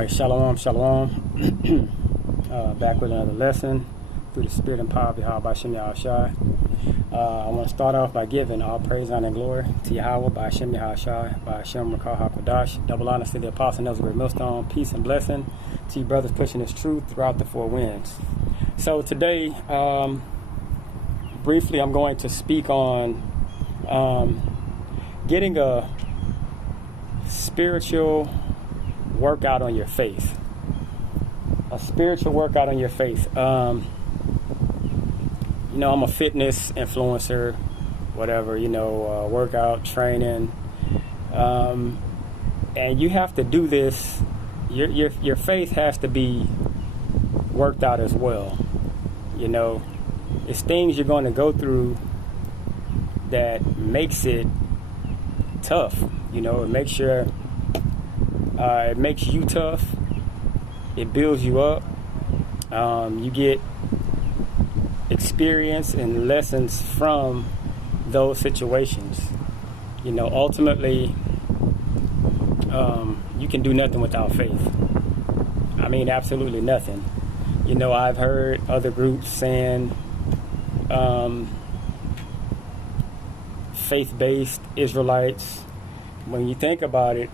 right, shalom, shalom. Back with another lesson through the spirit and power of Yahweh Shem Yahushai. I want to start off by giving all praise, honor, and glory to Yahweh by Shem Yahushai, by Shem Rakah HaKodash. Double honor to the apostle Nelson Great Millstone. Peace and blessing to you brothers pushing this truth throughout the four winds. So today, briefly, I'm going to speak on getting a spiritual workout on your faith. A spiritual workout on your faith. I'm a fitness influencer, whatever, workout, training. And you have to do this. Your faith has to be worked out as well. It's things you're going to go through that makes it tough. It makes you tough. It builds you up. You get experience and lessons from those situations. Ultimately, you can do nothing without faith. I mean, absolutely nothing. I've heard other groups saying faith-based Israelites. When you think about it,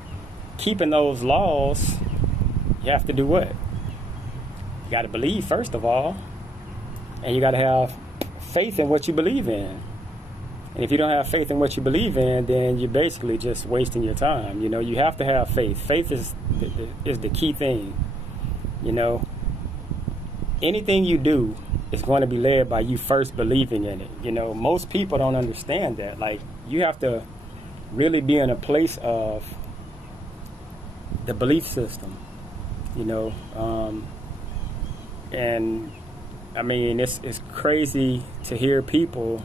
keeping those laws, you have to do what? You got to believe, first of all, and you got to have faith in what you believe in. And if you don't have faith in what you believe in, then you're basically just wasting your time. You have to have faith. Faith is the key thing. Anything you do is going to be led by you first believing in it. Most people don't understand that. Like, you have to really be in a place of the belief system, and I mean, it's crazy to hear people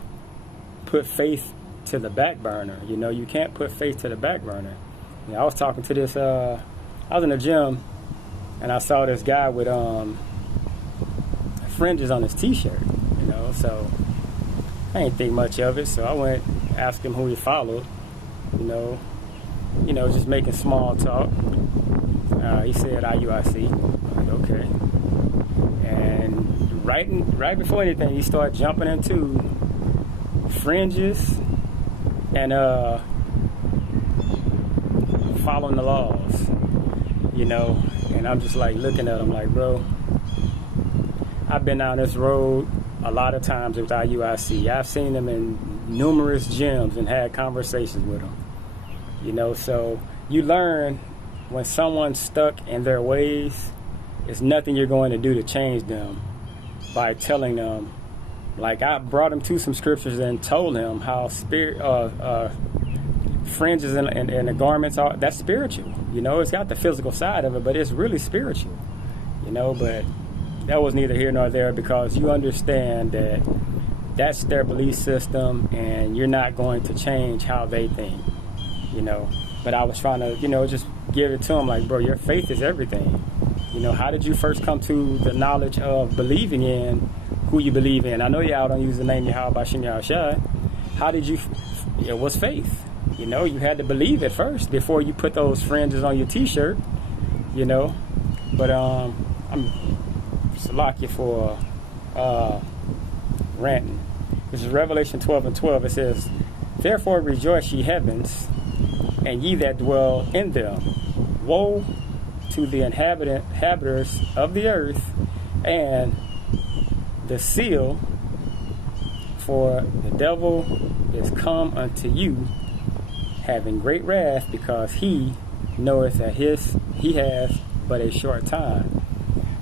put faith to the back burner. You can't put faith to the back burner. I was talking to this, I was in the gym and I saw this guy with fringes on his t-shirt, so I didn't think much of it. So I went, asked him who he followed, just making small talk. He said IUIC. I'm like, okay. And right before anything, he started jumping into fringes and following the laws, And I'm just like looking at him like, bro, I've been down this road a lot of times with IUIC. I've seen them in numerous gyms and had conversations with them. So you learn when someone's stuck in their ways, it's nothing you're going to do to change them by telling them. Like, I brought him to some scriptures and told him how fringes and the garments are, that's spiritual. It's got the physical side of it, but it's really spiritual. But that was neither here nor there, because you understand that that's their belief system and you're not going to change how they think. But I was trying to, just give it to him like, bro, your faith is everything. How did you first come to the knowledge of believing in who you believe in? I know y'all don't use the name Yahweh by Shem Yahushai. How did you, it was faith. You had to believe it first before you put those fringes on your t-shirt, But I'm Salakia for ranting. This is Revelation 12:12. It says, "Therefore rejoice, ye heavens, and ye that dwell in them. Woe to the inhabitants of the earth, and the seal, for the devil is come unto you, having great wrath, because he knoweth that he hath but a short time."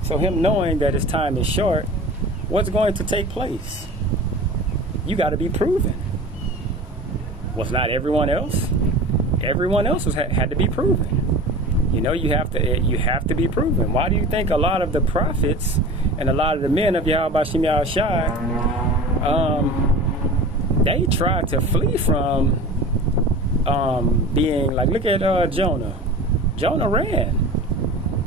So him knowing that his time is short, what's going to take place? You got to be proven. Was not everyone else? Everyone else had to be proven. You have to be proven. Why do you think a lot of the prophets and a lot of the men of Yahweh Shem Yahushai, they tried to flee from being like, look at Jonah. Jonah ran.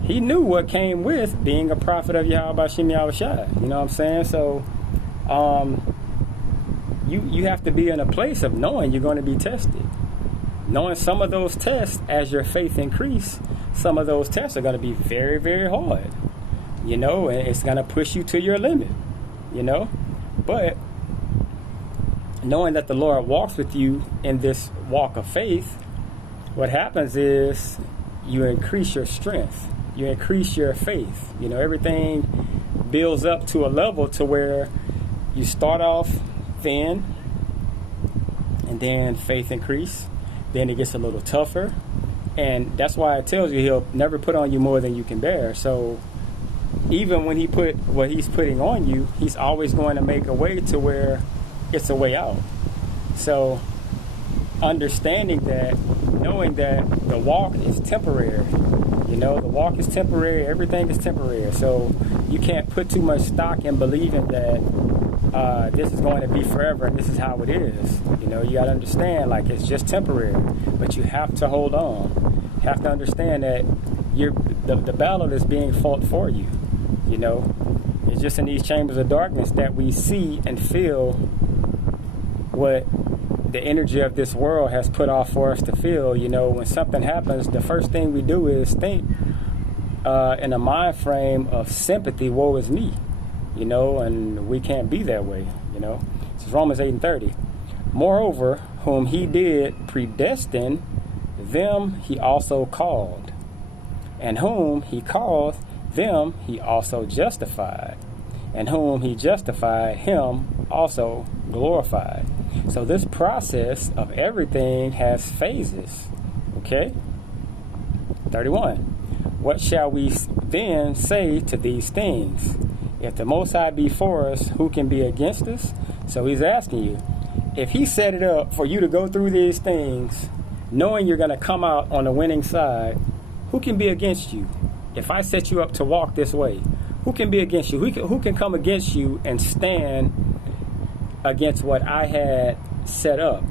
He knew what came with being a prophet of Yahweh Shem Yahushai. You know what I'm saying? So you have to be in a place of knowing you're going to be tested. Knowing some of those tests, as your faith increase, some of those tests are going to be very, very hard, you know, and it's going to push you to your limit, you know. But knowing that the Lord walks with you in this walk of faith, what happens is you increase your strength, you increase your faith. You know, everything builds up to a level to where you start off thin, and then faith increase, then it gets a little tougher, and that's why it tells you he'll never put on you more than you can bear. So even when he put what he's putting on you, he's always going to make a way to where it's a way out. So understanding that, knowing that the walk is temporary, you know, the walk is temporary, everything is temporary. So you can't put too much stock in believing that this is going to be forever and this is how it is. You know, you got to understand, like, it's just temporary, but you have to hold on. You have to understand that the battle is being fought for you. You know, it's just in these chambers of darkness that we see and feel what the energy of this world has put off for us to feel. You know, when something happens, the first thing we do is think in a mind frame of sympathy, woe is me, you know, and we can't be that way, you know. This is Romans 8:30. Moreover, whom he did predestine, them he also called. And whom he called, them he also justified. And whom he justified, him also glorified. So this process of everything has phases. Okay? 31. What shall we then say to these things? If the Most High be for us, who can be against us? So he's asking you, if he set it up for you to go through these things, knowing you're going to come out on the winning side, who can be against you? If I set you up to walk this way, who can be against you? Who can come against you and stand against what I had set up?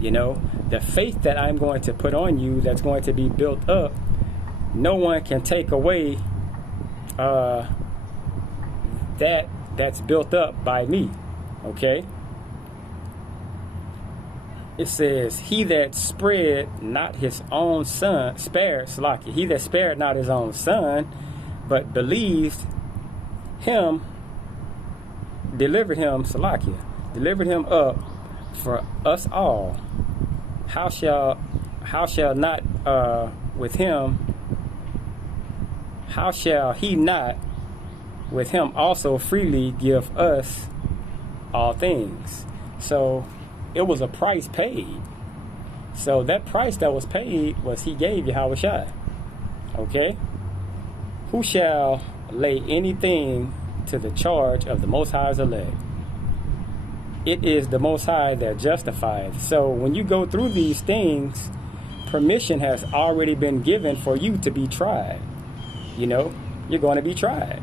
You know, the faith that I'm going to put on you, that's going to be built up, no one can take away that's built up by me. Okay? It says, he that spared not his own son, he that spared not his own son, but believed him, delivered him up for us all. How shall he not with him also freely give us all things? So it was a price paid. So that price that was paid was he gave Yahawashi. Okay? Who shall lay anything to the charge of the Most High's elect? It is the Most High that justifieth. So when you go through these things, permission has already been given for you to be tried. You know, you're going to be tried.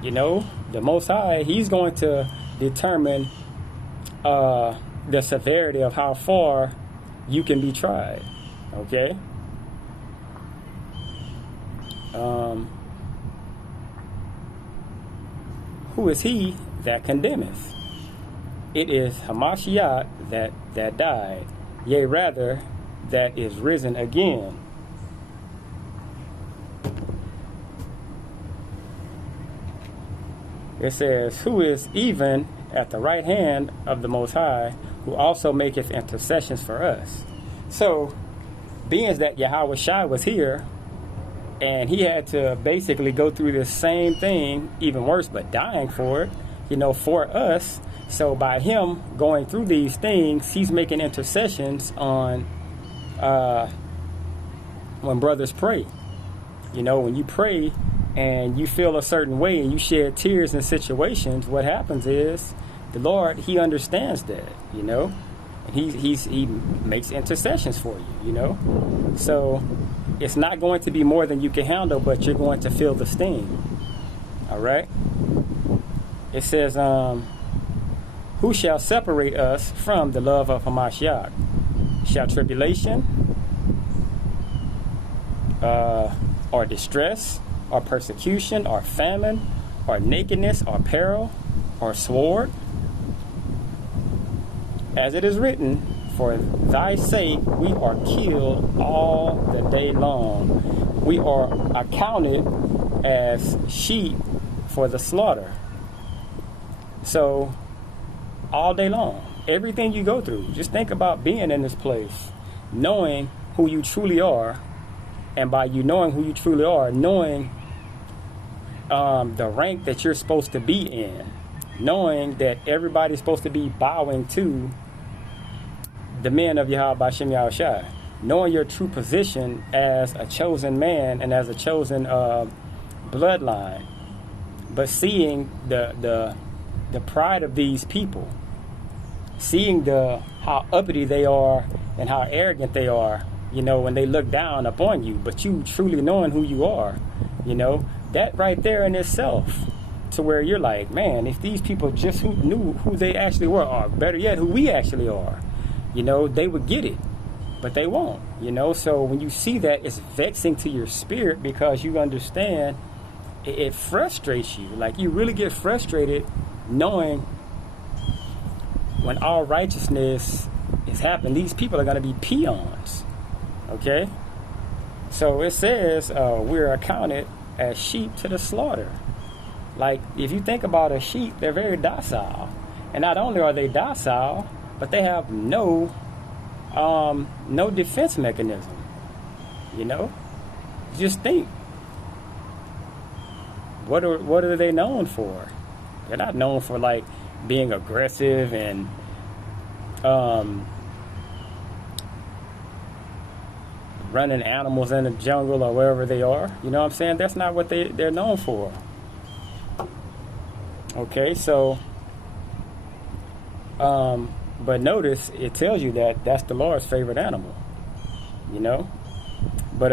You know, the Most High, he's going to determine the severity of how far you can be tried. Okay? Who is he that condemneth? It is Hamashiach that died, yea, rather, that is risen again. It says, who is even at the right hand of the Most High, who also maketh intercessions for us. So, being that Yahawashi was here, and he had to basically go through this same thing, even worse, but dying for it, you know, for us. So by him going through these things, he's making intercessions on when brothers pray. You know, when you pray and you feel a certain way and you shed tears in situations, what happens is the Lord, he understands that, you know, and he makes intercessions for you, you know. So it's not going to be more than you can handle, but you're going to feel the sting. All right. It says, who shall separate us from the love of Hamashiach? Shall tribulation, or distress, or persecution, or famine, or nakedness, or peril, or sword? As it is written, for thy sake we are killed all the day long. we are accounted as sheep for the slaughter. So all day long, everything you go through, just think about being in this place, knowing who you truly are, and by you knowing who you truly are, knowing the rank that you're supposed to be in, knowing that everybody's supposed to be bowing to the men of Yahweh B'Shem Yahushua, knowing your true position as a chosen man and as a chosen bloodline, but seeing the pride of these people, seeing how uppity they are and how arrogant they are, when they look down upon you, but you truly knowing who you are, that right there in itself, to where you're like, man, if these people just knew who they actually were, or better yet, who we actually are, they would get it, but they won't, So when you see that, it's vexing to your spirit, because you understand it frustrates you. Like, you really get frustrated knowing when all righteousness is happening, these people are going to be peons. Okay? So it says we're accounted as sheep to the slaughter. Like, if you think about a sheep, they're very docile. And not only are they docile, but they have no defense mechanism. Just think. What are they known for? They're not known for, like, being aggressive and running animals in the jungle or wherever they are. You know what I'm saying? That's not what they're known for. Okay, so but notice it tells you that that's the Lord's favorite animal. But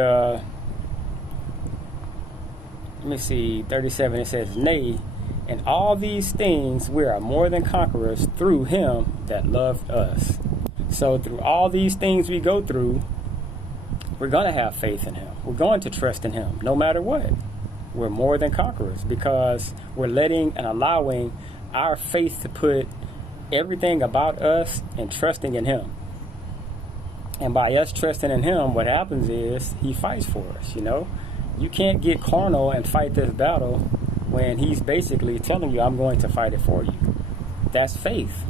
let me see, 37, it says, nay, in all these things we are more than conquerors through him that loved us. So through all these things we go through, we're going to have faith in him. We're going to trust in him no matter what. We're more than conquerors because we're letting and allowing our faith to put everything about us and trusting in him. And by us trusting in him, what happens is he fights for us, You can't get carnal and fight this battle when he's basically telling you, I'm going to fight it for you. That's faith,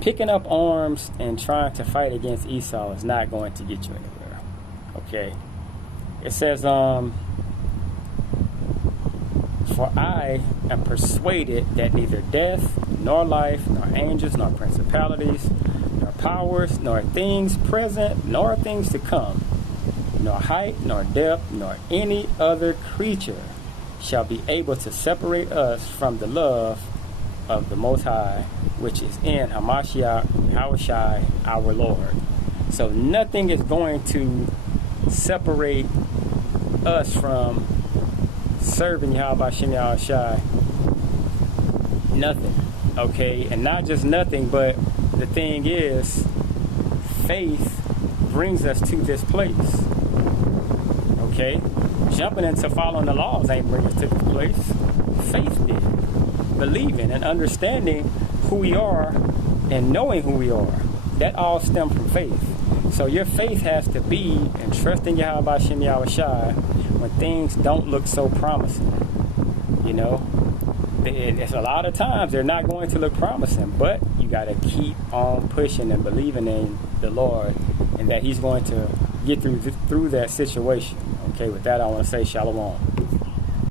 Picking up arms and trying to fight against Esau is not going to get you anywhere. Okay? It says, for I am persuaded that neither death, nor life, nor angels, nor principalities, nor powers, nor things present, nor things to come, nor height, nor depth, nor any other creature shall be able to separate us from the love of the Most High, which is in Hamashiach, Yahushai, our Lord. So nothing is going to separate us from serving Yahweh Shem Yahushai. Nothing. Okay? And not just nothing, but the thing is, faith brings us to this place. Okay? Jumping into following the laws ain't bringing us to this place. Faith did. Believing and understanding who we are and knowing who we are. That all stems from faith. So your faith has to be in trusting Yahweh Shem Yahushai when things don't look so promising. It's a lot of times they're not going to look promising, but you got to keep on pushing and believing in the Lord and that he's going to get through that situation. Okay, with that I want to say shalom.